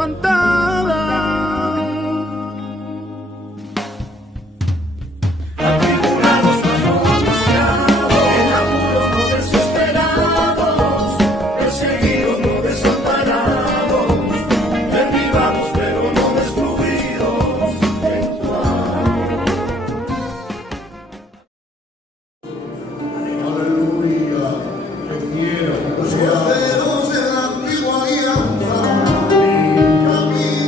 levantada. Atribulados, angustiados, en apuros no desesperados, perseguidos no desamparados, derribados pero no destruidos en tu amor. Aleluya, te quiero. Los corderos de la antigua alianza, camino.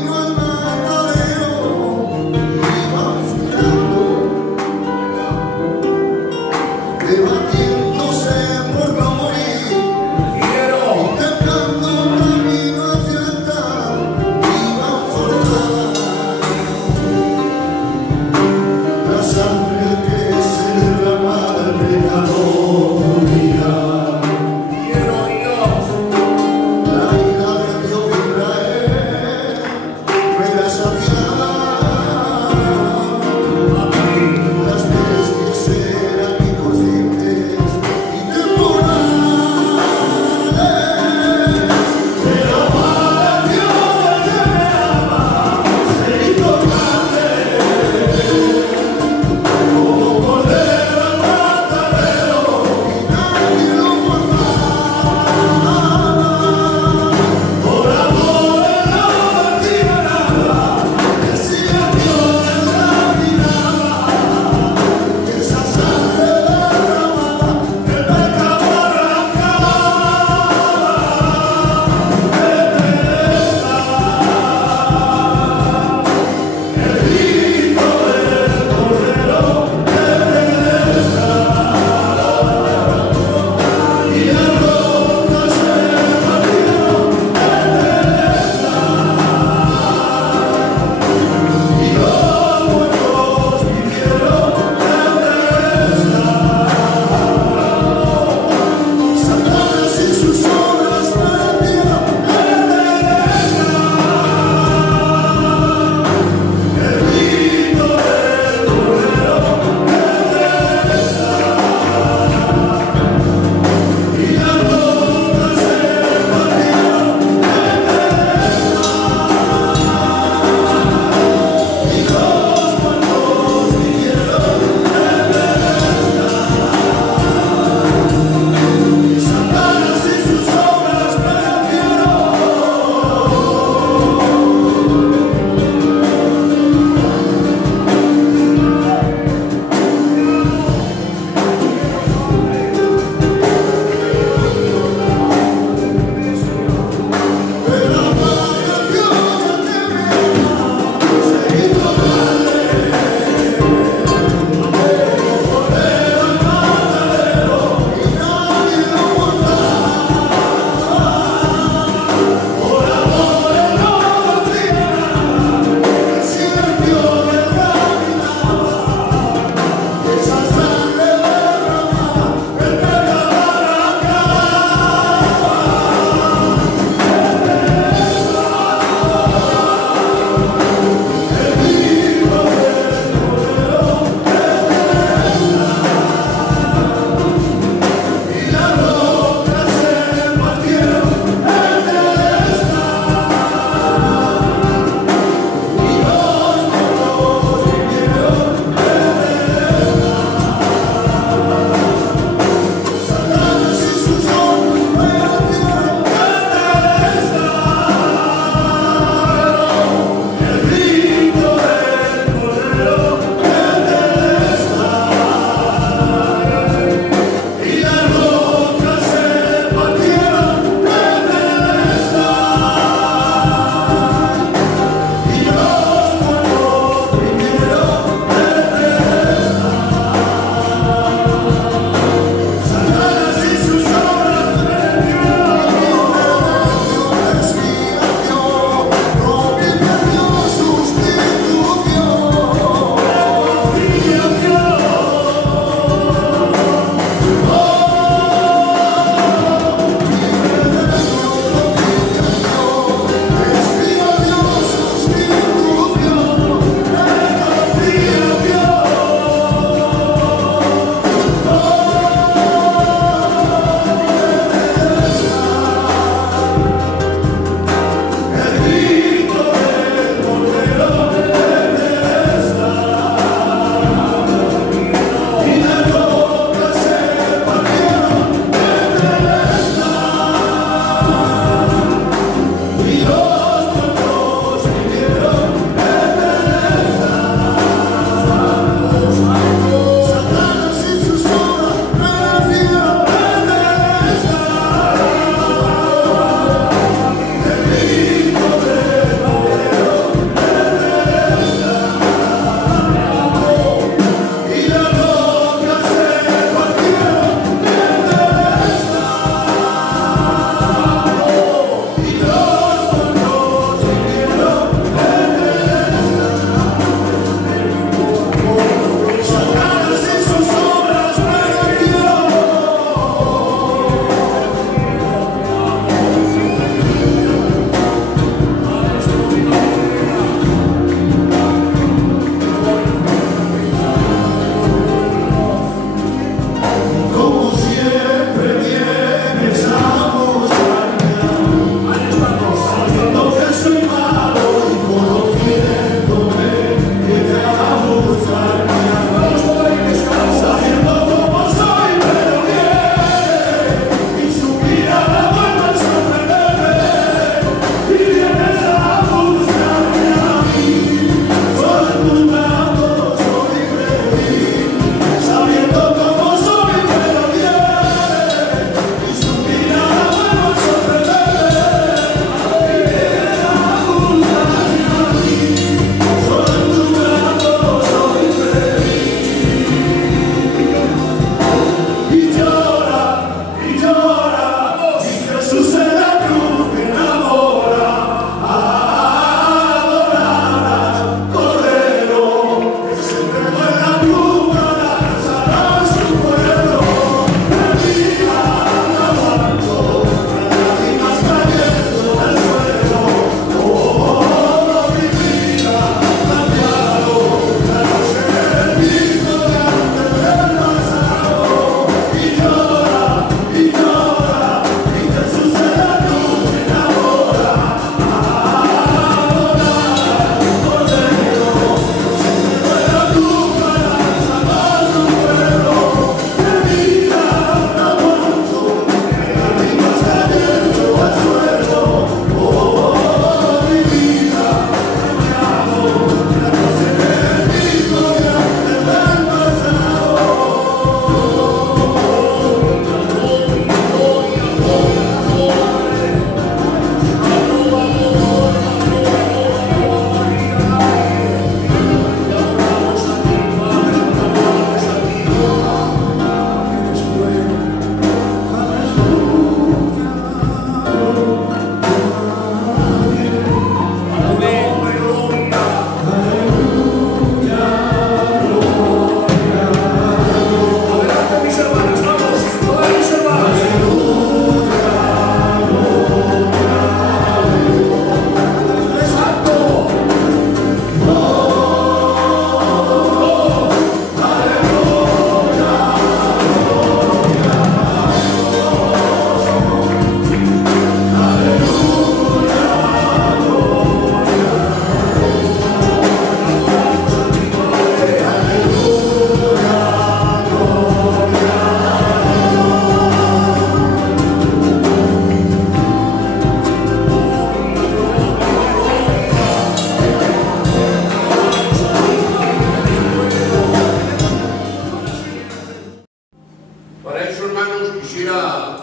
hermanos, quisiera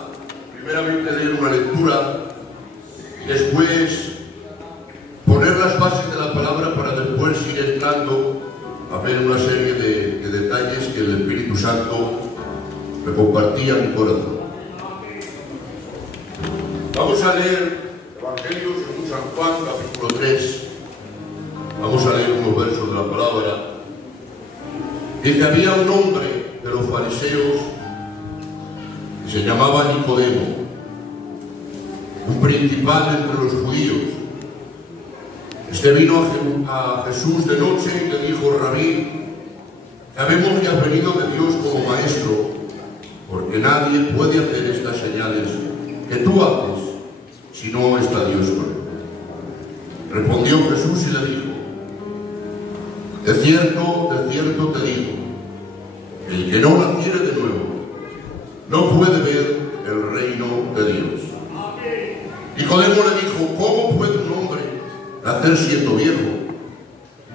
primeramente leer una lectura y después poner las bases de la palabra para después ir entrando a ver una serie de detalles que el Espíritu Santo me compartía en mi corazón. Vamos a leer Evangelio según San Juan, capítulo 3. Vamos a leer unos versos de la palabra. Dice: había un hombre de los fariseos que se llamaba Nicodemo, un principal entre los judíos. Este vino a Jesús de noche y le dijo: Rabí, sabemos que has venido de Dios como maestro, porque nadie puede hacer estas señales que tú haces si no está Dios con él. Respondió Jesús y le dijo: de cierto te digo, el que no naciere de nuevo no puede ver el reino de Dios. Nicodemo le dijo: ¿cómo puede un hombre nacer siendo viejo?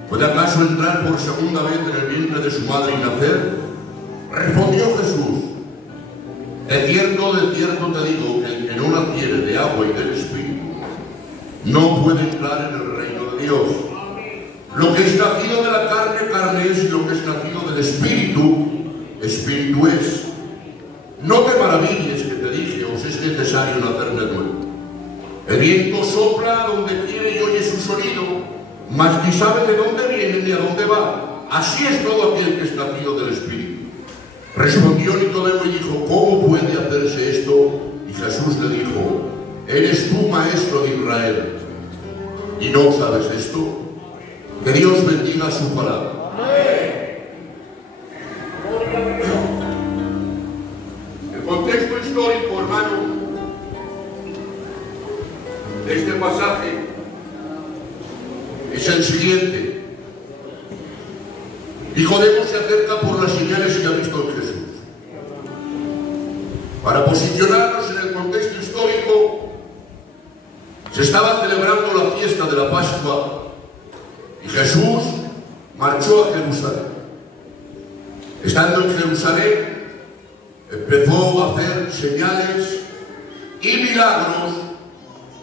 ¿Puede acaso entrar por segunda vez en el vientre de su madre y nacer? Respondió Jesús: de cierto te digo, que el que no naciere de agua y del Espíritu no puede entrar en el reino de Dios. Lo que es nacido de la carne, carne es, y lo que es nacido del Espíritu, Espíritu es. No te maravilles que te dije: os es necesario nacer de nuevo. El viento sopla donde quiere y oye su sonido, mas ni sabe de dónde viene ni a dónde va. Así es todo aquel que es nacido del Espíritu. Respondió Nicodemo y dijo: ¿cómo puede hacerse esto? Y Jesús le dijo: ¿eres tú maestro de Israel y no sabes esto? Que Dios bendiga su palabra. El contexto histórico, hermano, de este pasaje es el siguiente. Nicodemo se acerca por las señales que ha visto en Jesús. Para posicionarnos en el contexto histórico, se estaba celebrando la fiesta de la Pascua y Jesús marchó a Jerusalén. Estando en Jerusalén, empezó a hacer señales y milagros,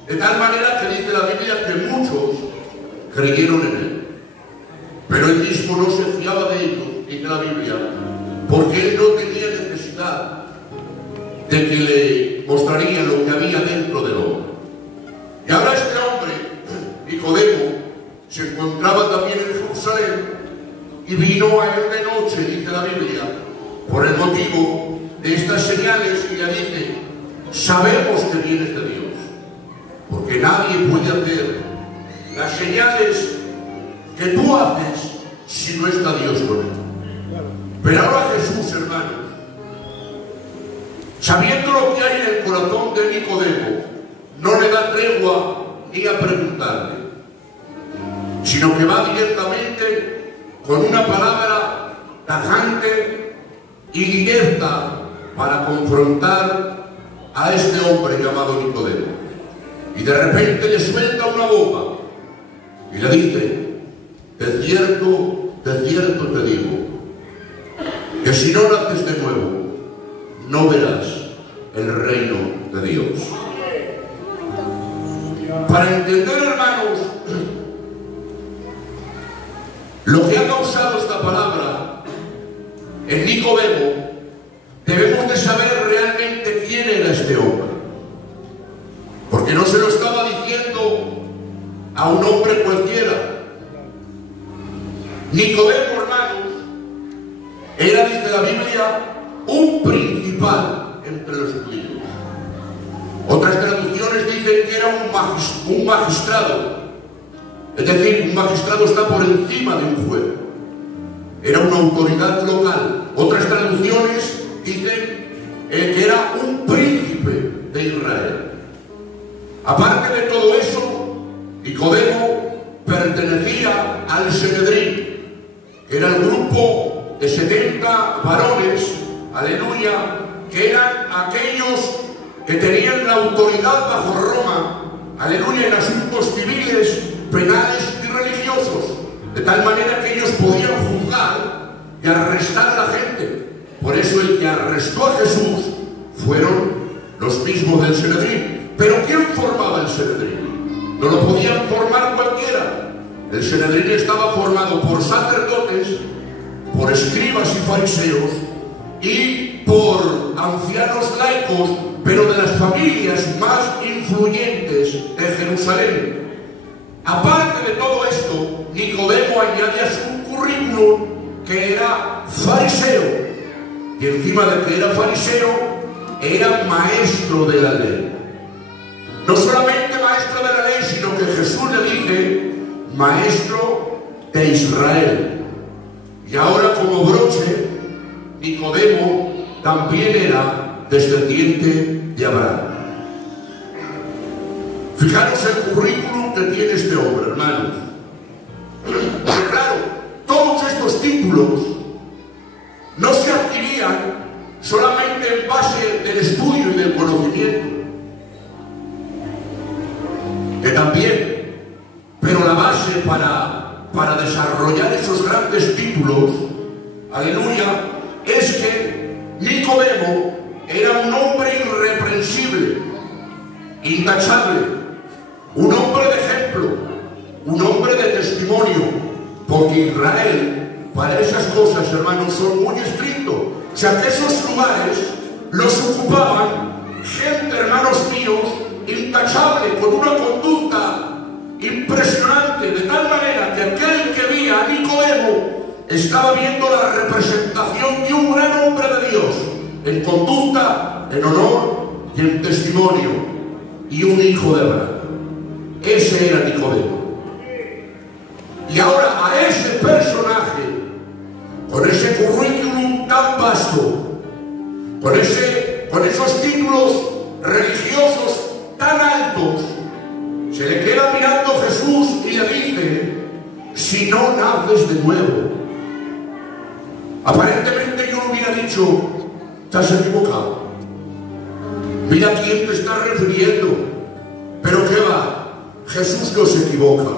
de tal manera que dice la Biblia que muchos creyeron en él. Pero él mismo no se fiaba de ellos, dice la Biblia, porque él no tenía necesidad de que le mostraría lo que había dentro del hombre. Y ahora este hombre, Nicodemo, se encontraba también en Jerusalén y vino a él de noche, dice la Biblia, por el motivo de estas señales, y le dice: sabemos que vienes de Dios, porque nadie puede hacer las señales que tú haces si no está Dios con él. Pero ahora Jesús, hermanos, sabiendo lo que hay en el corazón de Nicodemo, no le da tregua ni a preguntarle, sino que va directamente con una palabra tajante y directa para confrontar a este hombre llamado Nicodemo. Y de repente le suelta una bomba y le dice: de cierto te digo, que si no naces de nuevo, no verás el reino de Dios. Para entender, hermanos, lo que ha causado esta palabra en Nicodemo, debemos de saber realmente quién era este hombre. Porque no se lo estaba diciendo a un hombre cualquiera. Nicodemo, hermanos, era, dice la Biblia, un principal entre los judíos. Otras traducciones dicen que era un magistrado. Es decir, un magistrado está por encima de un juez. Era una autoridad local. Otras traducciones dicen que era un príncipe de Israel. Aparte de todo eso, Nicodemo pertenecía al Sanedrín, que era el grupo de 70 varones, aleluya, que eran aquellos que tenían la autoridad bajo Roma, aleluya, en asuntos civiles, penales y religiosos, de tal manera que ellos podían juzgar y arrestar a la gente. Por eso el que arrestó a Jesús fueron los mismos del Sanedrín. Pero ¿quién formaba el Sanedrín? No lo podían formar cualquiera. El Sanedrín estaba formado por sacerdotes, por escribas y fariseos y por ancianos laicos, pero de las familias más influyentes de Jerusalén. Aparte de todo esto, Nicodemo añade a su currículum que era fariseo, y encima de que era fariseo, era maestro de la ley. No solamente maestro de la ley, sino que Jesús le dice maestro de Israel. Y ahora, como broche, Nicodemo también era descendiente de Abraham. Fijaros el currículum que tiene este hombre, hermanos. Pero claro, todos estos títulos no se adquirían solamente en base del estudio y del conocimiento, que también, pero la base para desarrollar esos grandes títulos, aleluya, es que Nicodemo era un hombre irreprensible, intachable, un hombre de ejemplo, un hombre de testimonio, porque Israel, para esas cosas, hermanos, son muy estrictos. O sea, que esos lugares los ocupaban gente, hermanos míos, intachable, con una conducta impresionante, de tal manera que aquel que veía a Nicodemo estaba viendo la representación de un gran hombre de Dios, en conducta, en honor y en testimonio, y un hijo de Abraham. Ese era Nicodemo. Y ahora a ese personaje, con ese currículum tan vasto, con esos títulos religiosos tan altos, se le queda mirando Jesús y le dice: si no naces de nuevo. Aparentemente yo le hubiera dicho: te has equivocado, mira a quién te está refiriendo. Pero ¿qué va? Jesús no se equivoca.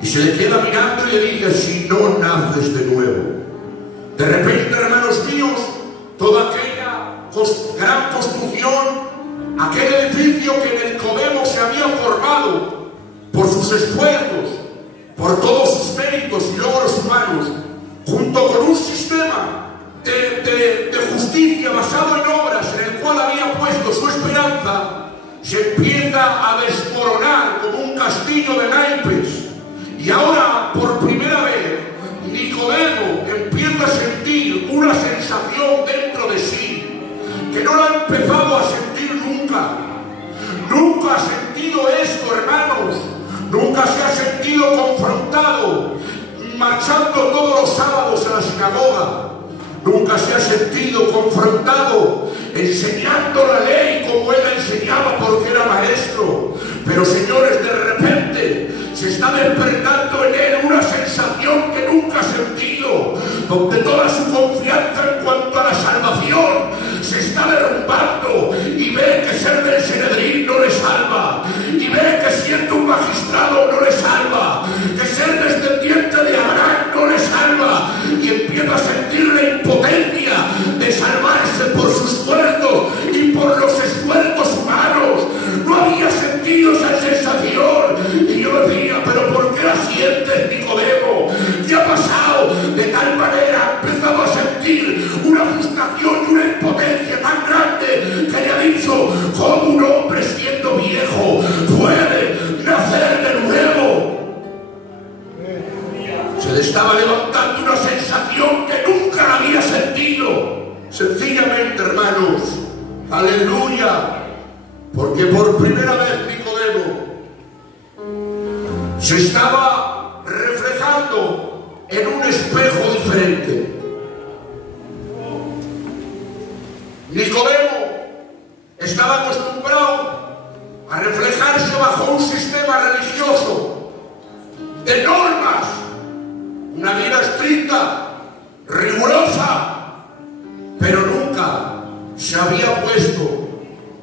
Y se le queda mirando y le dice: si no naces de nuevo. De repente, hermanos míos, toda aquella gran construcción, aquel edificio que en Nicodemo se había formado por sus esfuerzos, por todos sus méritos y logros humanos, junto con un sistema de justicia basado en obras en el cual había puesto su esperanza, se empieza a desmoronar como un castillo de naipes. Y ahora, por primera vez, Nicodemo empieza a sentir una sensación dentro de sí que no la ha empezado a sentir nunca. Nunca ha sentido esto, hermanos. Nunca se ha sentido confrontado marchando todos los sábados a la sinagoga. Nunca se ha sentido confrontado enseñando la ley como él la enseñaba porque era maestro. Pero, señores, de repente se está despertando en él una sensación que nunca ha sentido, donde toda su confianza en cuanto a la salvación se está derrumbando, y ve que ser del Sanedrín no le salva, y ve que siendo un magistrado no le salva, que ser descendiente de Abraham no le salva, y empieza a sentir la impotencia de salvarse por sus esfuerzos y por los esfuerzos humanos. No había sentido esa sensación, y yo decía: pero ¿por qué la sientes, Nicodemo? ¿Qué ha pasado? De tal manera ha empezado a sentir una frustración y una impotencia tan grande que le ha dicho: ¿cómo un hombre siendo viejo puede nacer de nuevo? Se le estaba levantando una sensación que nunca la había sentido. Sencillamente, hermanos, aleluya, porque por primera vez Nicodemo se estaba reflejando en un espejo diferente. Nicodemo estaba acostumbrado a reflejarse bajo un sistema religioso de normas, una vida estricta, rigurosa, pero nunca se había puesto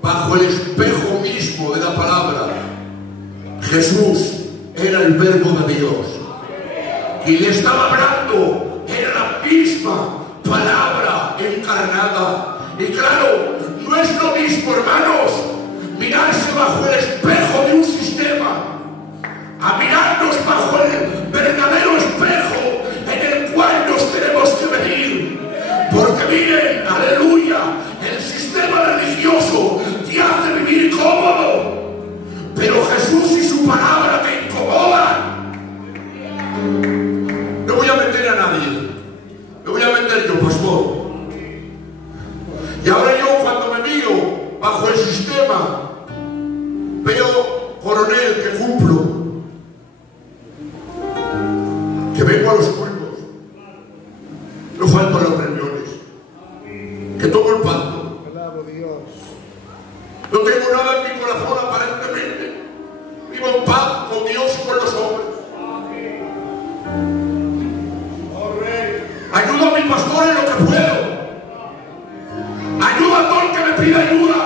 bajo el espejo mismo de la palabra. Jesús era el Verbo de Dios y le estaba hablando, era la misma palabra encarnada. Y claro, mismo, hermanos, mirarse bajo el espejo de un sistema, a mirarnos bajo el verdadero espejo en el cual nos tenemos que medir. Porque miren, aleluya, el sistema religioso te hace vivir cómodo, pero Jesús y su palabra te incomodan. No voy a meter a nadie, me voy a meter yo, pastor. Y ahora yo, cuando me miro bajo el sistema, veo, coronel, que cumplo, que vengo a los cultos, no falto a las reuniones, que tomo el pacto, no tengo nada en mi corazón aparentemente, vivo en paz con Dios y con los hombres. Ayudo a mi pastor en lo que puedo, ayudo a todo el que me pide ayuda.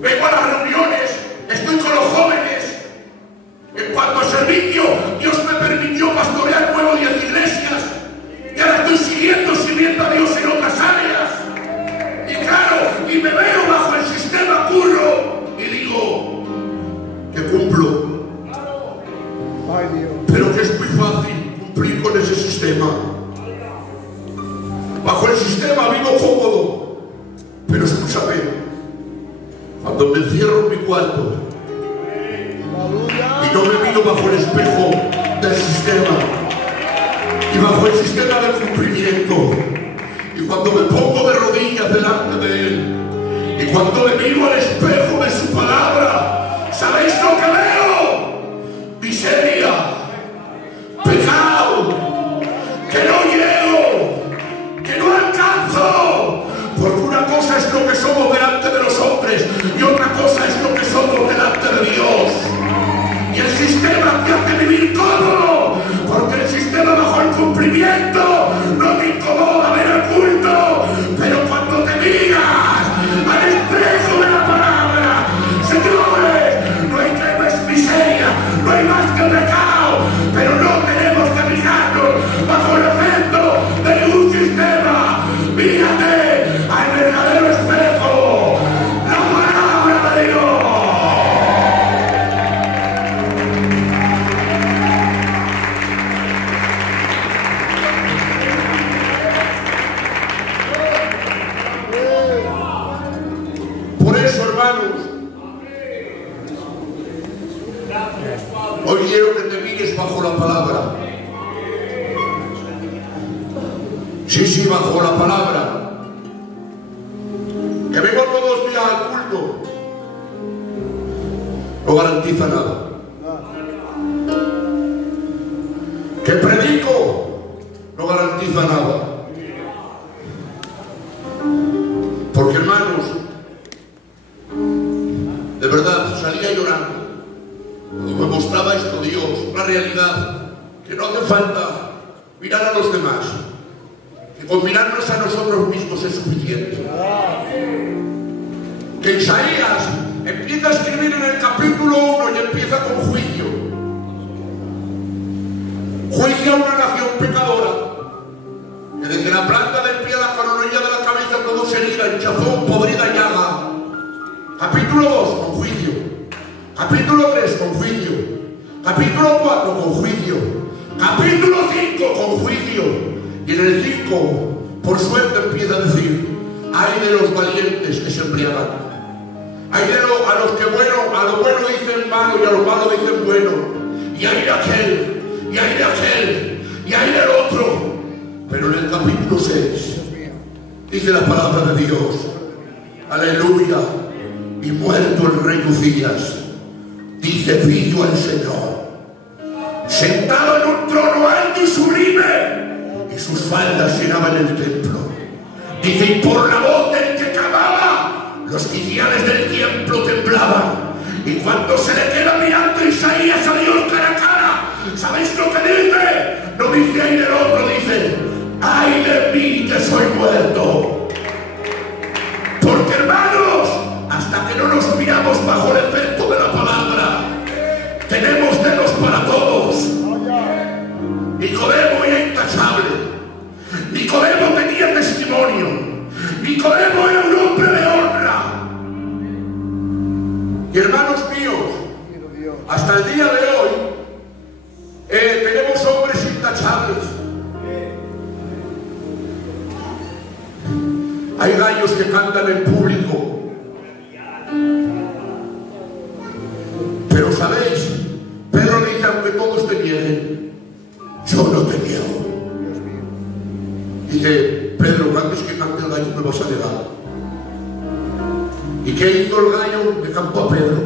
Vengo a las reuniones, estoy con los jóvenes. En cuanto a servicio, Dios me permitió pastorear nuevo 10 iglesias y ahora estoy sirviendo a Dios en otras áreas. Y claro, y me veo bajo el sistema curro y digo que cumplo, pero que es muy fácil cumplir con ese sistema. Bajo el sistema vivo cómodo, pero escúchame, cuando me encierro en mi cuarto y no me miro bajo el espejo del sistema y bajo el sistema del cumplimiento, y cuando me pongo de rodillas delante de Él y cuando me miro al espejo de su palabra, ¿sabéis lo que veo? Miseria, pecado, que no llego, que no alcanzo, porque una cosa es lo que somos delante de los hombres y otra cosa es lo que somos delante de Dios. Y el sistema te hace vivir cómodo, porque el sistema bajo el cumplimiento no te incomoda ver el culto, pero cuando te miras al espejo de la palabra, señores, no hay que más miseria, no hay más que pecado, pero no tenemos que mirarnos bajo el efecto de ningún sistema. Mírate al verdadero espejo, la palabra de Dios. Por eso, hermanos, hoy quiero que te mires bajo la palabra. Sí, bajo la palabra. Que vengo todos los días al culto no garantiza nada. Que predico no garantiza nada. Porque, hermanos, de verdad salía llorando cuando me mostraba esto Dios, una realidad que no hace falta mirar a los demás, que con mirarnos a nosotros mismos es suficiente. Que Isaías empieza a escribir en el capítulo 1 y empieza con juicio. Juicio a una nación pecadora, que desde la planta del pie a la coronilla de la cabeza produce herida, hinchazón, podrida y llaga. Capítulo 2 con juicio. Capítulo 3 con juicio. Capítulo 4 con juicio. Capítulo 5 con juicio. Y en el 5, por suerte, empieza a decir: ay de los valientes que se embriagan. Hay a los que a lo bueno dicen malo y a lo malo dicen bueno. Y hay de aquel, y hay de aquel, y hay del otro. Pero en el capítulo 6 dice la palabra de Dios: aleluya, y muerto el rey Uzías, dice: vi yo al Señor sentado en un trono alto y sublime, y sus faldas llenaban el templo. Dice: y por la voz del que clamaba, los quiciales del templo temblaban. Y cuando se le queda mirando Isaías a Dios cara a cara, ¿sabéis lo que dice? No dice ay del otro, dice: ay de mí que soy muerto. Porque, hermanos, hasta que no nos miramos bajo el efecto de la palabra, tenemos dedos para todos. Nicodemo era intachable. Nicodemo tenía testimonio. Nicodemo era un hombre de honra. Y hermanos míos, hasta el día de hoy tenemos hombres intachables. Hay gallos que cantan en público. Pero sabéis, Pedro le dice, aunque todos te nieguen, yo no te niego. Dice, Pedro, antes que cante el gallo me vas a negar. ¿Y qué hizo el gallo? Le cantó a Pedro.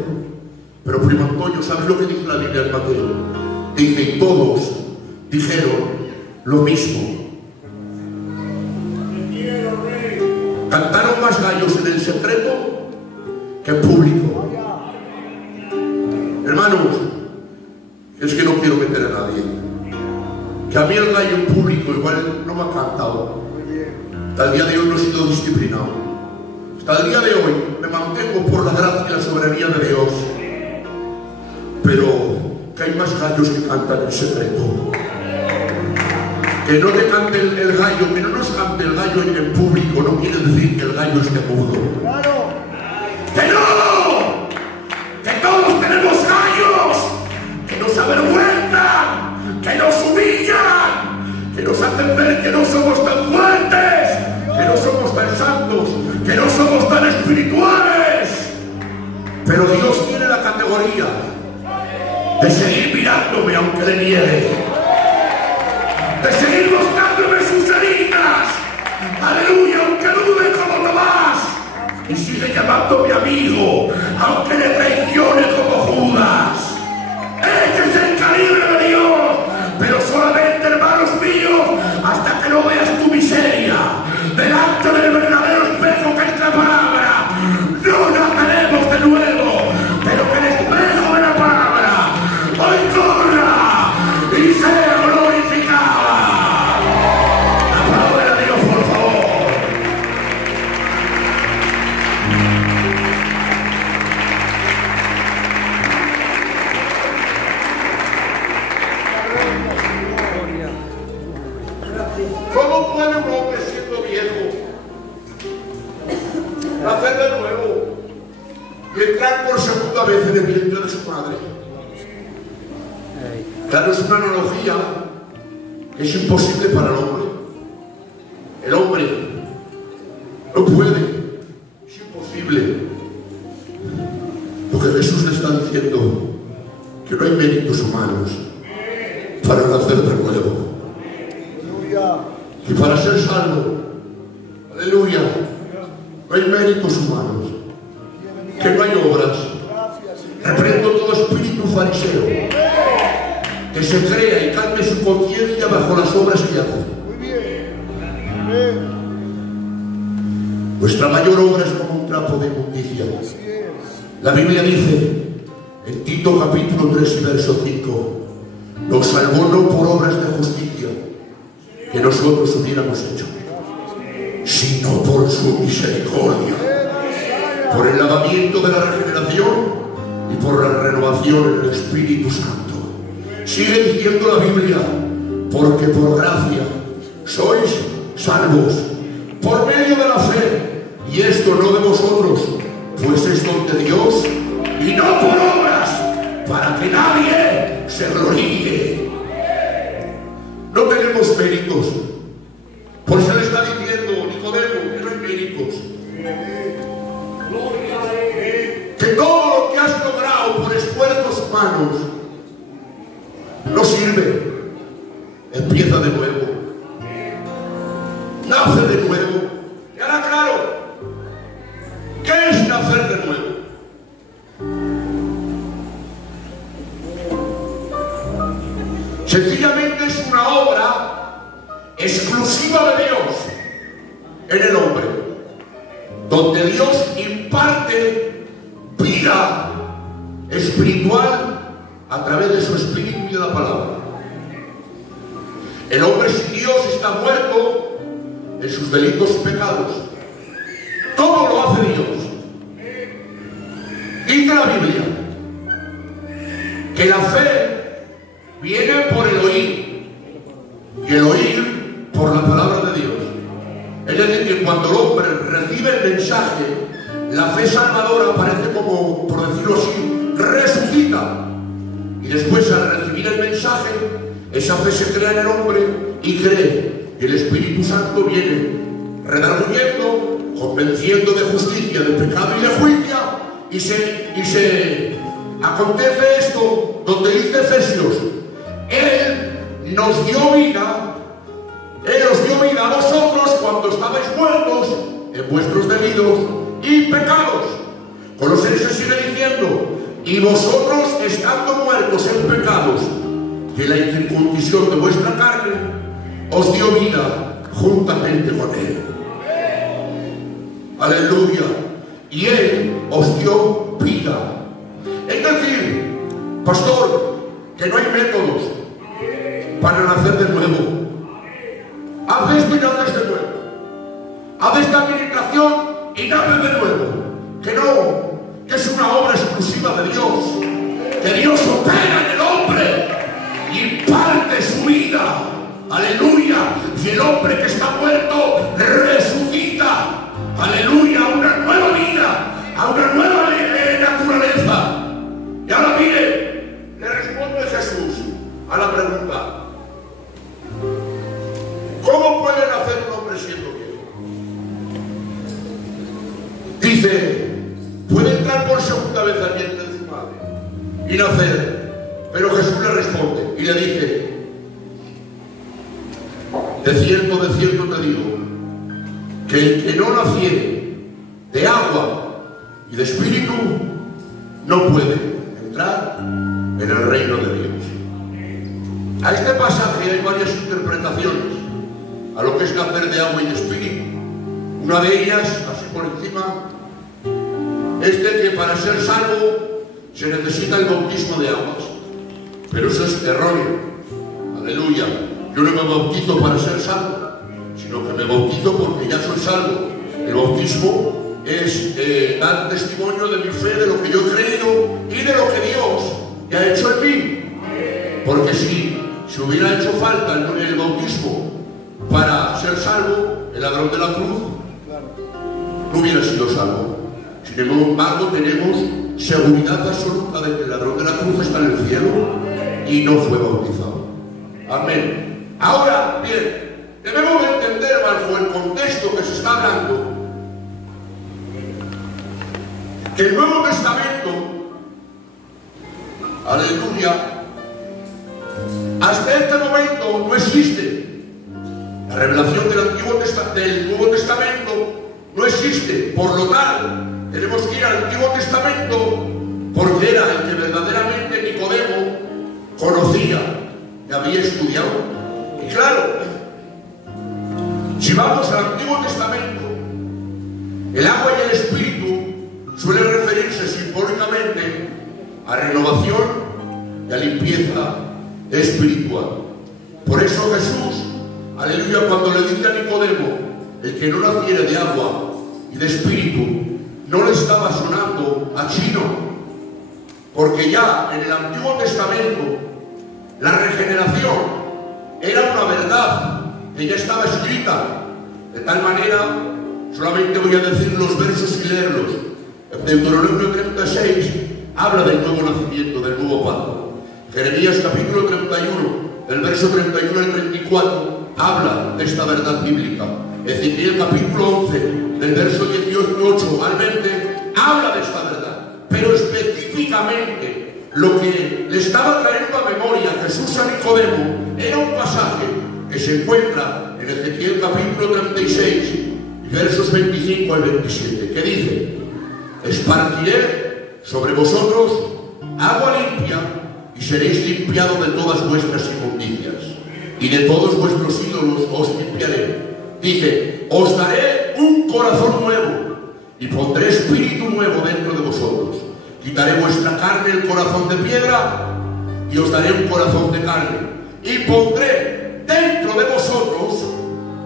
Pero primo Antonio, ¿sabes lo que dice la Biblia en Mateo? Dice, y todos dijeron lo mismo. Cantaron más gallos en el secreto que en público. Hermanos, es que no quiero meter a nadie. Que a mí el gallo en público igual no me ha cantado. Hasta el día de hoy no he sido disciplinado. Hasta el día de hoy me mantengo por la gracia y la soberanía de Dios. Pero que hay más gallos que cantan en secreto. Que no te cante el gallo, que no nos cante el gallo en público, no quiere decir que el gallo esté mudo. ¡Que no! ¡Que todos tenemos gallos! ¡Que nos avergüenzan! ¡Que nos humillan! ¡Que nos hacen ver que no somos tan fuertes! ¡Que no somos tan santos! ¡Que no somos tan espirituales! Pero Dios tiene la categoría de seguir mirándome aunque le niegue, de seguir mostrándome sus heridas, aleluya, aunque dude como Tomás, y sigue llamándome amigo, aunque le traicione como Judas. Este es el calibre de Dios, pero solamente, hermanos míos, hasta que no veas tu miseria delante del verdadero espejo que es la palabra, no naceremos de nuevo, pero que el espejo de la palabra hoy corra y sea glorificada. La palabra de Dios, por favor. ¿Cómo puede un hombre siendo viejo nacer de nuevo y entrar por segunda vez en el vientre de su madre? Claro, es una analogía que es imposible para el hombre. El hombre no puede, es imposible. Lo que Jesús le está diciendo, que no hay méritos humanos para nacer de nuevo. Y para ser salvo, aleluya, no hay méritos humanos, que no hay obras. Reprendo todo espíritu fariseo que se crea y calme su conciencia bajo las obras que hace. Vuestra mayor obra es como un trapo de inmundicia. La Biblia dice en Tito capítulo 3 y verso 5, nos salvó no por obras de justicia que nosotros hubiéramos hecho, sino por su misericordia, por el lavamiento de la regeneración y por la renovación del Espíritu Santo. Sigue diciendo la Biblia, porque por gracia sois salvos, por medio de la fe, y esto no de vosotros, pues es don de Dios, y no por obras, para que nadie se gloríe. No tenemos méritos. Por eso le está diciendo Nicodemo que no hay méritos. Que todo lo que has logrado por esfuerzos humanos no sirve. Empieza de nuevo. Nace de nuevo. Y ahora claro, ¿qué es nacer de nuevo? Sencillamente es una obra exclusiva de Dios en el hombre, donde Dios imparte vida espiritual a través de su espíritu y de la palabra. El hombre sin Dios está muerto en sus delitos y pecados. Todo lo hace Dios. Dice la Biblia que la fe viene por el oír, y el oír por la palabra de Dios. Es decir, que cuando el hombre recibe el mensaje, la fe salvadora parece como, por decirlo así, resucita. Y después, al recibir el mensaje, esa fe se crea en el hombre y cree que el Espíritu Santo viene redarguyendo, convenciendo de justicia, de pecado y de juicio, y se acontece esto donde dice Efesios: Él nos dio vida, Él os dio vida a vosotros cuando estabais muertos en vuestros delitos y pecados. Colosenses sigue diciendo: y vosotros, estando muertos en pecados, que la incircuncisión de vuestra carne os dio vida juntamente con Él. Aleluya. Y Él os dio vida. Es decir, pastor, que no hay métodos para nacer de nuevo. Haz esto y naces de nuevo. Haz esta administración y naces de nuevo. Que no, que es una obra exclusiva de Dios. Que Dios opera en el hombre y parte su vida. Aleluya. Y el hombre que está muerto resucita. Aleluya, a una nueva vida, a una nueva naturaleza. Y ahora mire, le responde Jesús a la pregunta: ¿cómo puede nacer un hombre siendo viejo? Dice, puede entrar por segunda vez al vientre de su madre y nacer. Pero Jesús le responde y le dice: de cierto te digo, que el que no naciere de agua y de espíritu no puede entrar en el reino de Dios. A este pasaje hay varias interpretaciones a lo que es nacer de agua y de espíritu. Una de ellas, así por encima, es de que para ser salvo se necesita el bautismo de aguas. Pero eso es erróneo. Aleluya. Yo no me bautizo para ser salvo, sino que me bautizo porque ya soy salvo. El bautismo es dar testimonio de mi fe, de lo que yo he creído y de lo que Dios ya ha hecho en mí. Porque si hubiera hecho falta el bautismo para ser salvo, el ladrón de la cruz no hubiera sido salvo. Sin embargo, tenemos seguridad absoluta de que el ladrón de la cruz está en el cielo y no fue bautizado. Amén. Ahora, bien, debemos de entender bajo el contexto que se está hablando que el Nuevo Testamento, aleluya, hasta este momento no existe. La revelación del Nuevo Testamento no existe. Por lo tal, tenemos que ir al Antiguo Testamento porque era el que verdaderamente Nicodemo conocía y había estudiado. Y claro, si vamos al Antiguo Testamento, el agua y el espíritu suelen referirse simbólicamente a renovación y a limpieza espiritual. Por eso Jesús, aleluya, cuando le dice a Nicodemo, el que no naciere de agua y de espíritu, no le estaba sonando a chino, porque ya en el Antiguo Testamento la regeneración era una verdad que ya estaba escrita. De tal manera, solamente voy a decir los versos y leerlos. Deuteronomio 36 habla del nuevo nacimiento, del nuevo pacto. Jeremías capítulo 31, del verso 31 al 34, habla de esta verdad bíblica. Ezequiel capítulo 11, del verso 18 al 20, habla de esta verdad. Pero específicamente, lo que le estaba trayendo a memoria Jesús a Nicodemo era un pasaje que se encuentra en Ezequiel capítulo 36, versos 25 al 27, que dice: esparciré sobre vosotros agua limpia y seréis limpiados de todas vuestras inmundicias, y de todos vuestros ídolos os limpiaré. Dice: os daré un corazón nuevo y pondré espíritu nuevo dentro de vosotros. Quitaré vuestra carne, el corazón de piedra, y os daré un corazón de carne. Y pondré dentro de vosotros,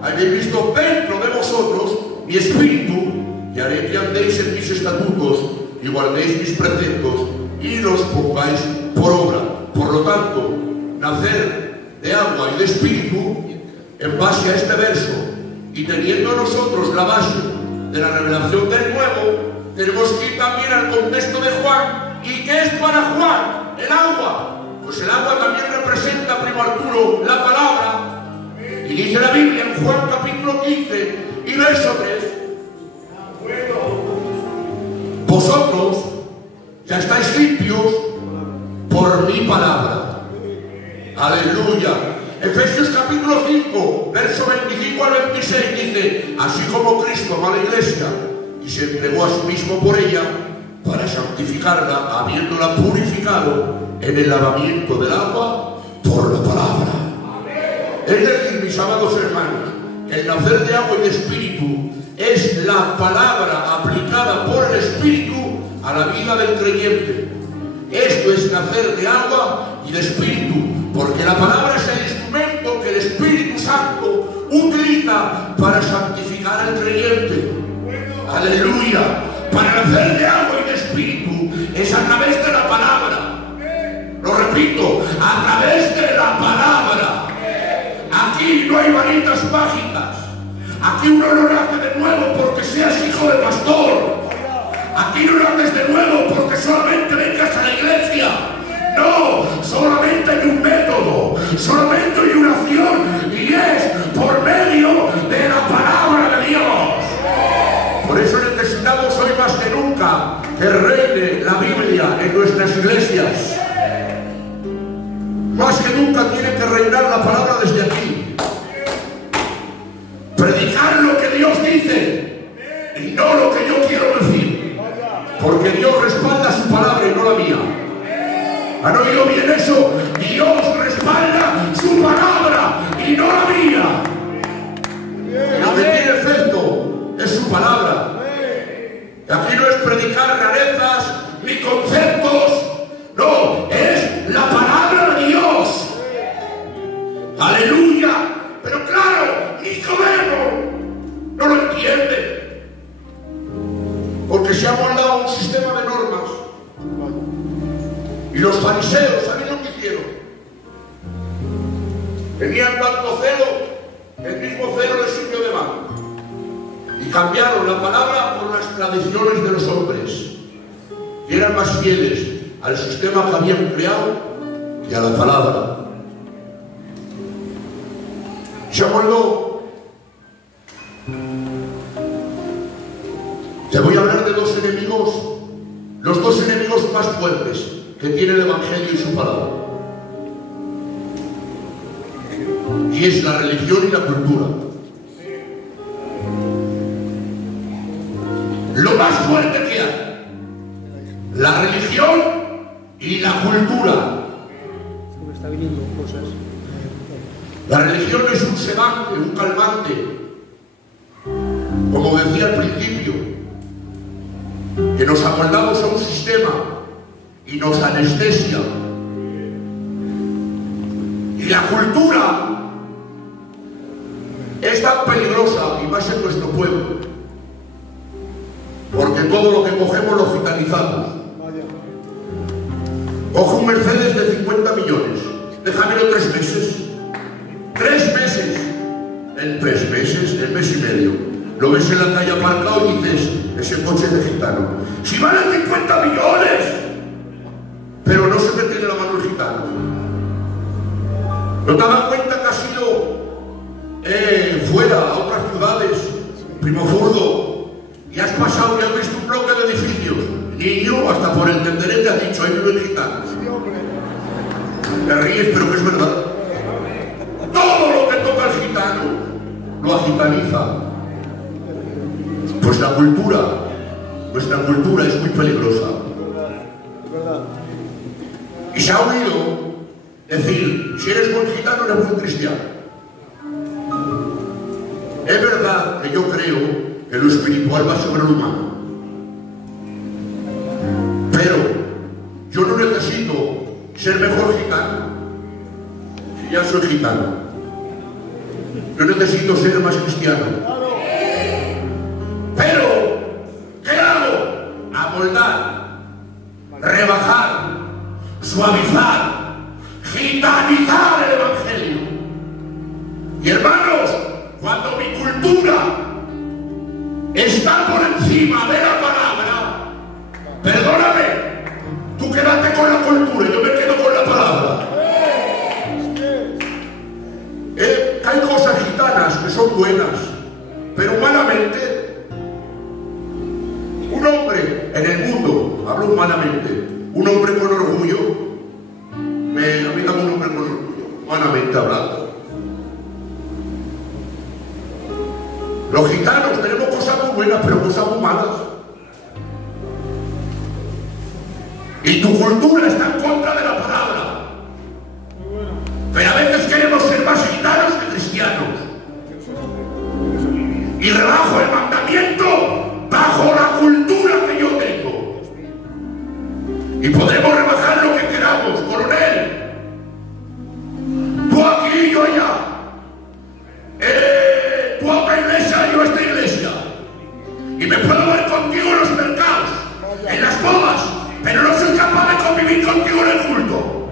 habéis visto, dentro de vosotros, mi espíritu, y haré que andéis en mis estatutos y guardéis mis preceptos y los pongáis por obra. Por lo tanto, nacer de agua y de espíritu, en base a este verso, y teniendo nosotros la base de la revelación del nuevo, el agua también representa, primo Arturo, la palabra. Y dice la Biblia en Juan capítulo 15 y verso 3: vosotros ya estáis limpios por mi palabra. Aleluya. Efesios capítulo 5, verso 25 al 26 dice: así como Cristo amó a la iglesia y se entregó a sí mismo por ella, para santificarla, habiéndola purificado en el lavamiento del agua por la palabra. Es decir, mis amados hermanos, que el nacer de agua y de espíritu es la palabra aplicada por el Espíritu a la vida del creyente. Esto es nacer de agua y de espíritu, porque la palabra es el instrumento que el Espíritu Santo utiliza para santificar al creyente. Aleluya. Para nacer de agua y de espíritu es a través de la palabra. Lo repito, a través de la palabra. Aquí no hay varitas mágicas. Aquí uno no nace de nuevo porque seas hijo de pastor. Aquí no naces de nuevo porque solamente vengas a la iglesia. No, solamente hay un método, solamente hay una acción, y es por medio de la palabra de Dios. Por eso necesitamos hoy más que nunca que reine la Biblia en nuestras iglesias. Más que nunca tiene que reinar la palabra desde aquí. Predicar lo que Dios dice y no lo que yo quiero decir. Porque Dios respalda su palabra y no la mía. ¿Han oído bien eso? Dios respalda su palabra y no la mía. Lo que tiene efecto es su palabra. Aquí no es predicar rarezas ni conceptos. No, es la palabra de Dios. Aleluya. Pero claro, Nicodemo no lo entiende, porque se ha moldado un sistema de normas. Y los fariseos, ¿saben lo que hicieron? Tenían tanto celo, el mismo celo les sirvió de mal. Y cambiaron la palabra por las tradiciones de los hombres, que eran más fieles al sistema que habían creado que a la palabra. Se amoldó. Te voy a hablar de dos enemigos, los dos enemigos más fuertes que tiene el Evangelio y su palabra. Y es la religión y la cultura. Lo más fuerte que hay, la religión y la cultura. La religión es un sedante, un calmante, como decía al principio, que nos amoldamos a un sistema y nos anestesia. Y la cultura es tan peligrosa, y más en nuestro pueblo, porque todo lo que cogemos lo gitarizamos. Cojo un Mercedes de 50 millones, déjamelo 3 meses. 3 meses. En 3 meses, en mes y medio, lo ves en la calle aparcado y dices: ese coche es de gitano. Si vale 50 millones, pero no se mete en la mano el gitano. ¿No te das cuenta que has ido fuera a otras ciudades, primo zurdo, y has pasado y has visto un bloque de edificios? Niño, hasta por el tenderete ha dicho: ahí vive el gitano. Te ríes, pero que es verdad. Todo lo que toca el gitano lo agitaniza. Pues la cultura, nuestra cultura es muy peligrosa. Y se ha oído decir: si eres buen gitano, eres buen cristiano. Es verdad que yo creo que lo espiritual va sobre lo humano, pero yo no necesito ser mejor gitano si ya soy gitano. Yo necesito ser más cristiano. Pero, ¿qué hago? Amoldar, rebajar, suavizar, gitanizar el Evangelio. Y hermanos, cuando mi cultura está por encima de la palabra, perdóname, tú quédate con la cultura, yo me quedo con la palabra. en el mundo, hablo humanamente, un hombre con orgullo, a mí dame un hombre con orgullo, humanamente hablando. Los gitanos tenemos cosas muy buenas, pero cosas muy malas. Y tu cultura está en contra de la palabra. Pero a veces queremos ser más gitanos que cristianos. Y rebajo el mandamiento bajo la cultura que yo tengo. Y podremos rebajar lo que queramos, coronel. Tú aquí, yo allá. Tú a otra iglesia, yo a esta iglesia. Y me puedo ver contigo en los mercados, en las bodas, pero no soy capaz de convivir contigo en el culto.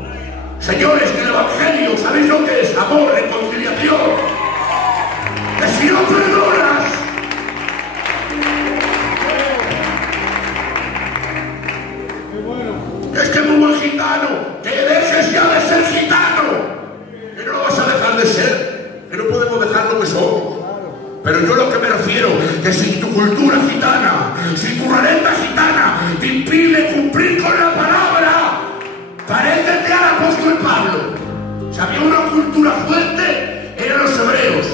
Señores, que el Evangelio, ¿sabéis lo que es? Amor, reconciliación. Que si no perdonas, es que muy buen gitano, que dejes ya de ser gitano, que no lo vas a dejar de ser, que no podemos dejar lo que somos. Pero yo lo que me refiero, que si tu cultura gitana, si tu rareza gitana te impide cumplir con la palabra, parécete al apóstol Pablo. Si había una cultura fuerte, eran los hebreos.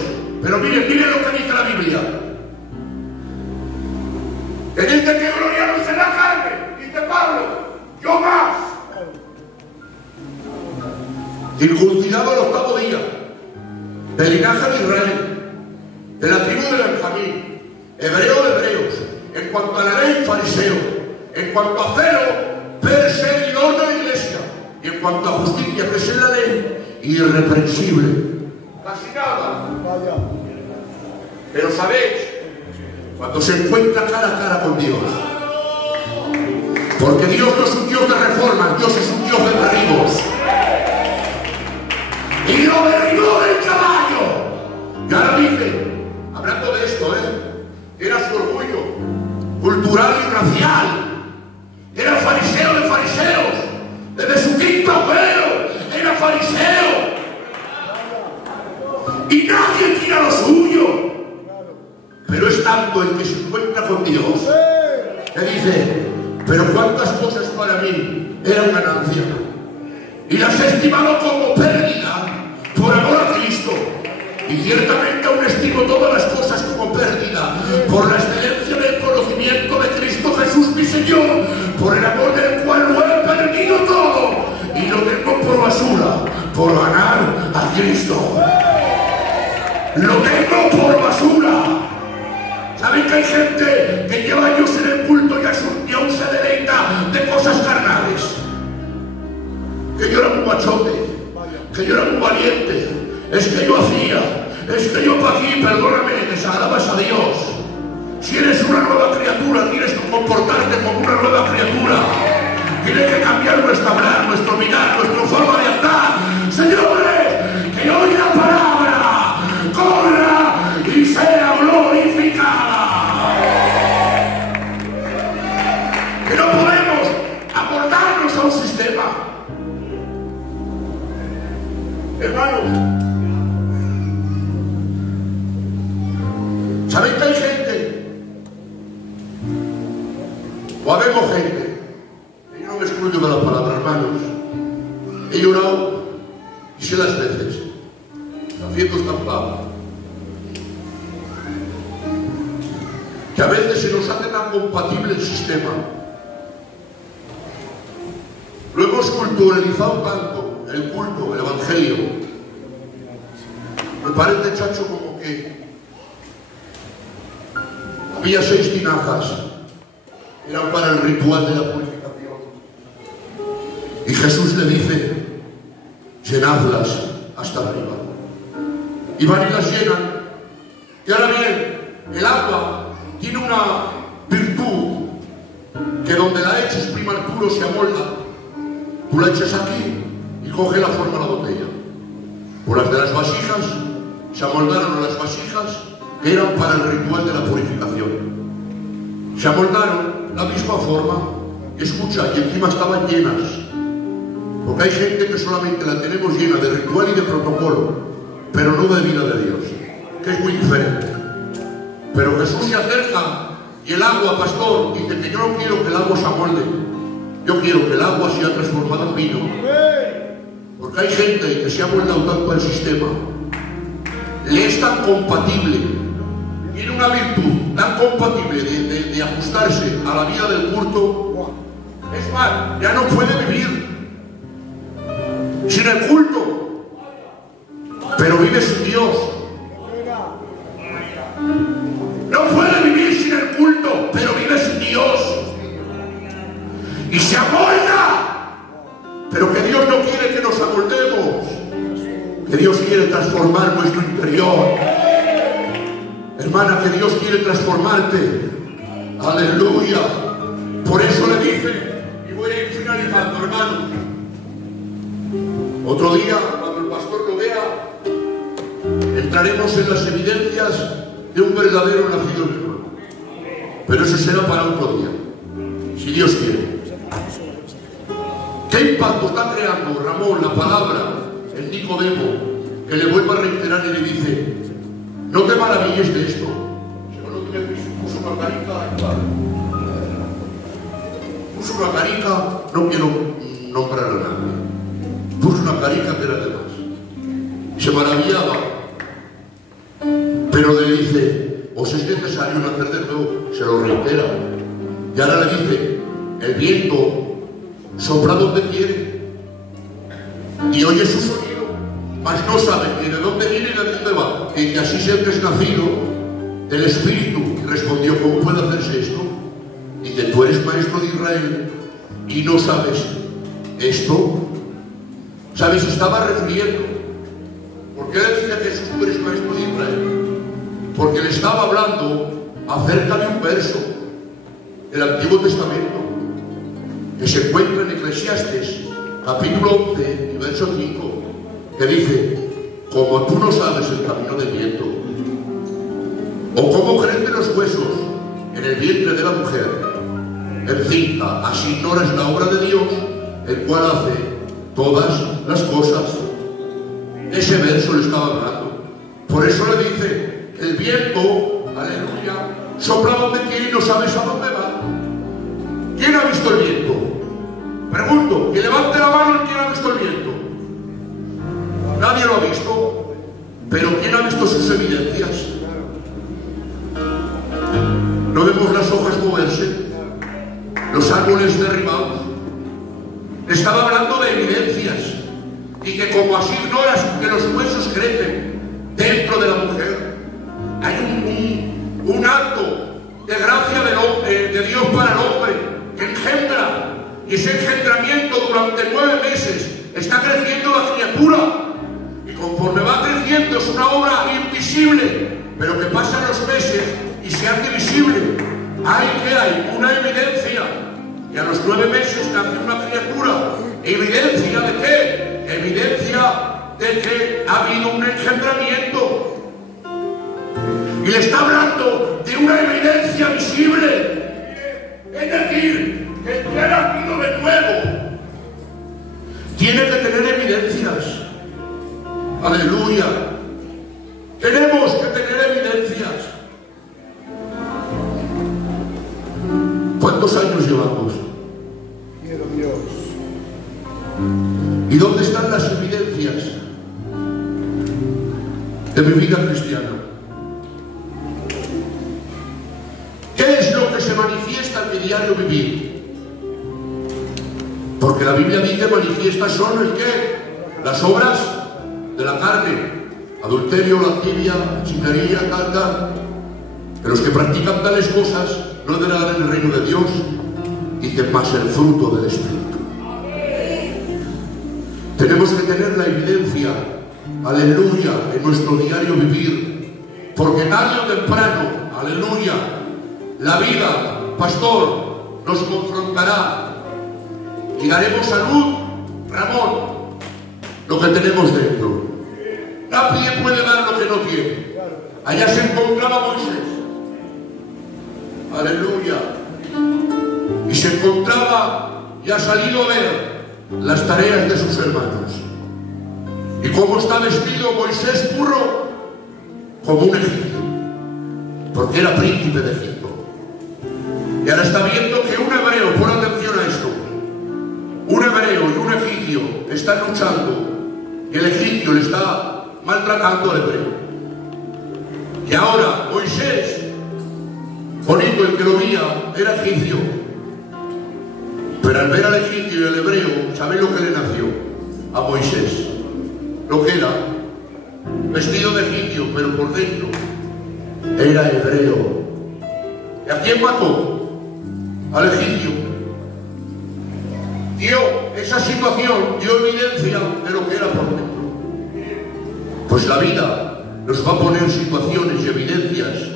Pero miren lo que dice la Biblia. Que dice que gloria no es en la carne, dice Pablo, yo más. Circuncidado al 8º día, del linaje de Israel, de la tribu de Benjamín, hebreo de hebreos, en cuanto a la ley, fariseo, en cuanto a celo, perseguidor de la iglesia, y en cuanto a justicia, que es en la ley, irreprensible. Casi nada. Pero sabéis, cuando se encuentra cara a cara con Dios, porque Dios no es un Dios de reformas, Dios es un Dios de derribos. Y lo derribó del caballo. Y ahora dice, hablando de esto, era su orgullo cultural y racial. Era fariseo de fariseos. Desde su quinto abuelo era fariseo. Y nadie tira lo suyo. Pero es tanto el que se encuentra con Dios que dice, pero cuántas cosas para mí eran ganancia y las he estimado como pérdida por amor a Cristo. Y ciertamente aún estimo todas las cosas como pérdida por la excelencia del conocimiento de Cristo Jesús mi Señor, por el amor del cual lo he perdido todo y lo tengo por basura por ganar a Cristo. Lo tengo por basura. ¿Saben que hay gente que lleva años en el culto y aún se deleita de cosas carnales? Que yo era muy machote, que yo era muy valiente, es que yo hacía, es que yo para aquí, perdóname, desagradabas a Dios. Si eres una nueva criatura, tienes que comportarte como una nueva criatura. Tienes que cambiar nuestra hablar, nuestro mirar, nuestra forma de andar. Señores, que hoy la palabra corra y sea glorificada. Que no podemos abordarnos a un sistema. Hermanos, ¿sabéis que hay gente? O habemos gente, y yo no me excluyo de la palabra, hermanos. He llorado y sé las veces haciendo esta palabra, que a veces se nos hace tan compatible el sistema. Lo hemos culturalizado tanto, el culto, el evangelio. Me parece, chacho, como que había 6 tinajas, eran para el ritual de la purificación. Y Jesús le dice, llenadlas hasta arriba. Y van y las llenan. Y ahora bien, el agua tiene una virtud, que donde la eches prima el puro se amolda. Tú la echas aquí y coge la forma de la botella. Por las de las vasijas, se amoldaron las vasijas que eran para el ritual de la purificación. Se amoldaron la misma forma, y escucha, y encima estaban llenas. Porque hay gente que solamente la tenemos llena de ritual y de protocolo, pero no de vida de Dios, que es muy diferente. Pero Jesús se acerca Y el agua, pastor, dice que yo no quiero que el agua se amolde. Yo quiero que el agua sea transformada en vino. Porque hay gente que se ha moldado tanto al sistema. Le es tan compatible, tiene una virtud tan compatible de ajustarse a la vida del culto. Es más, ya no puede vivir sin el culto, pero vive sin Dios. No puede vivir sin el culto, pero vive sin Dios. Y se amolda. Pero que Dios no quiere que nos amoldemos. Que Dios quiere transformar nuestro interior. Hermana, que Dios quiere transformarte. Aleluya. Por eso le dije, y voy a ir finalizando, hermano. Otro día, cuando el pastor lo vea, entraremos en las evidencias de un verdadero nacido de nuevo. Pero eso será para otro día, si Dios quiere. ¿Qué impacto está creando Ramón, la palabra, en Nicodemo, que le vuelve a reiterar y le dice, no te maravilles de esto? Puso una carica, puso una carica, no quiero nombrar a nadie, puso una carica que era de más, y se maravillaba, pero le dice, os es necesario nacer de nuevo, se lo reitera, y ahora le dice, el viento sopla donde quiere y oye su sonido, mas no sabe ni de dónde viene ni de dónde va. Y que así sea que es nacido del Espíritu. Y respondió, ¿cómo puede hacerse esto? Y que tú eres maestro de Israel y no sabes esto. ¿Sabes? Estaba refiriendo. ¿Por qué le dice a Jesús, tú eres maestro de Israel? Porque le estaba hablando acerca de un verso del Antiguo Testamento que se encuentra en Eclesiastes, capítulo 11, y verso 5, que dice, como tú no sabes el camino del viento, o cómo crecen los huesos en el vientre de la mujer encinta, así ignoras la obra de Dios, el cual hace todas las cosas. Ese verso le estaba hablando. Por eso le dice, el viento, aleluya, sopla donde quiere y no sabes a dónde va. ¿Quién ha visto el viento? Pregunto, que levante la mano el que ha visto el viento. Nadie lo ha visto, pero ¿quién ha visto sus evidencias? ¿No vemos las hojas moverse? Los árboles derribados. Estaba hablando de evidencias, y que como así ignoras que los huesos crecen dentro de la mujer, hay un acto de gracia de Dios para el hombre que engendra, y ese engendramiento durante 9 meses está creciendo la criatura, y conforme va creciendo es una obra invisible, pero que pasan los meses y se hace visible. Hay una evidencia, y a los 9 meses nace una criatura. ¿Evidencia de qué? Evidencia de que ha habido un engendramiento, y le está hablando de una evidencia visible. Es decir, que el que ha nacido de nuevo tiene que tener evidencias. Aleluya. Tenemos que tener evidencias. ¿Cuántos años llevamos? Quiero Dios. ¿Y dónde están las evidencias de mi vida cristiana? ¿Qué es lo que se manifiesta en mi diario vivir? Porque la Biblia dice, manifiestas son el qué, las obras de la carne, adulterio, lascivia, hechicería, tal. Que los que practican tales cosas no heredarán el reino de Dios. Dice, más el fruto del Espíritu. Tenemos que tener la evidencia, aleluya, en nuestro diario vivir, porque tarde o temprano, aleluya, la vida, pastor, nos confrontará y daremos a luz, Ramón, lo que tenemos dentro. Nadie puede dar lo que no tiene. Allá se encontraba Moisés, aleluya, y se encontraba y ha salido a ver las tareas de sus hermanos. ¿Y cómo está vestido Moisés puro? Como un egipcio, porque era príncipe de Egipto. Y ahora está viendo que un hebreo, pon atención a esto, un hebreo y un egipcio están luchando, y el egipcio le está maltratando al hebreo. Y ahora Moisés, bonito, el que lo veía, era egipcio. Pero al ver al egipcio y al hebreo, ¿sabéis lo que le nació a Moisés? Lo que era, vestido de egipcio, pero por dentro era hebreo. ¿Y a quién mató? Al egipcio. Dio esa situación, dio evidencia de lo que era por dentro. Pues la vida nos va a poner situaciones y evidencias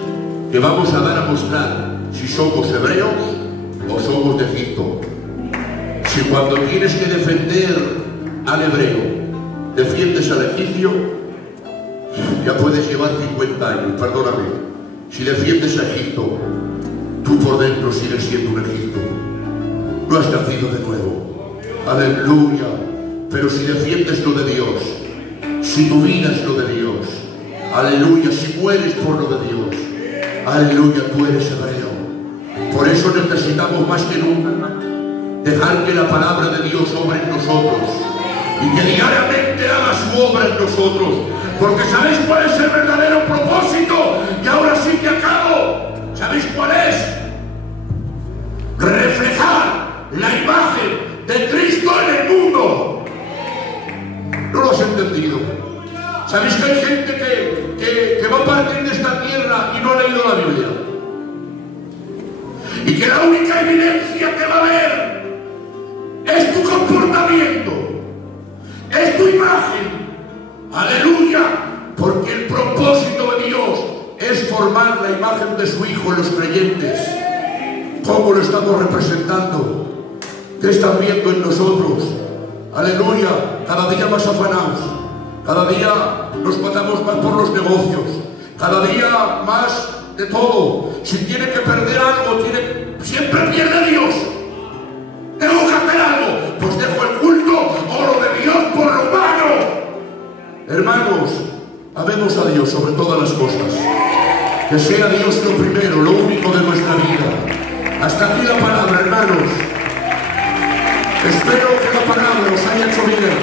que vamos a dar a mostrar si somos hebreos o somos de Egipto. Si cuando tienes que defender al hebreo defiendes al egipcio, ya puedes llevar 50 años, perdóname. Si defiendes a Egipto, tú por dentro sigues siendo un Egipto. No has nacido de nuevo. Aleluya. Pero si defiendes lo de Dios, si tu vida es lo de Dios, aleluya, si mueres por lo de Dios, aleluya, tú eres hebreo. Por eso necesitamos más que nunca dejar que la palabra de Dios obre en nosotros y que diariamente haga su obra en nosotros, porque ¿sabéis cuál es el verdadero propósito? Y ahora sí que acabo. ¿Sabéis cuál es? Reflejar la imagen de Cristo en el mundo. ¿No lo has entendido? ¿Sabéis que hay gente que va a partir de esta tierra y no ha leído la Biblia? Y que la única evidencia que va a haber es tu comportamiento, es tu imagen. Aleluya, porque el propósito de Dios es formar la imagen de su Hijo en los creyentes. ¿Cómo lo estamos representando? ¿Qué están viendo en nosotros? Aleluya, cada día más afanados, cada día nos matamos más por los negocios, cada día más de todo. Si tiene que perder algo, siempre pierde Dios. Tengo que hacer algo, pues dejo el culto o lo de Dios por lo humano. Hermanos, amemos a Dios sobre todas las cosas. Que sea Dios lo primero, lo único de nuestra vida. Hasta aquí la palabra, hermanos. Espero que la palabra os haya hecho bien.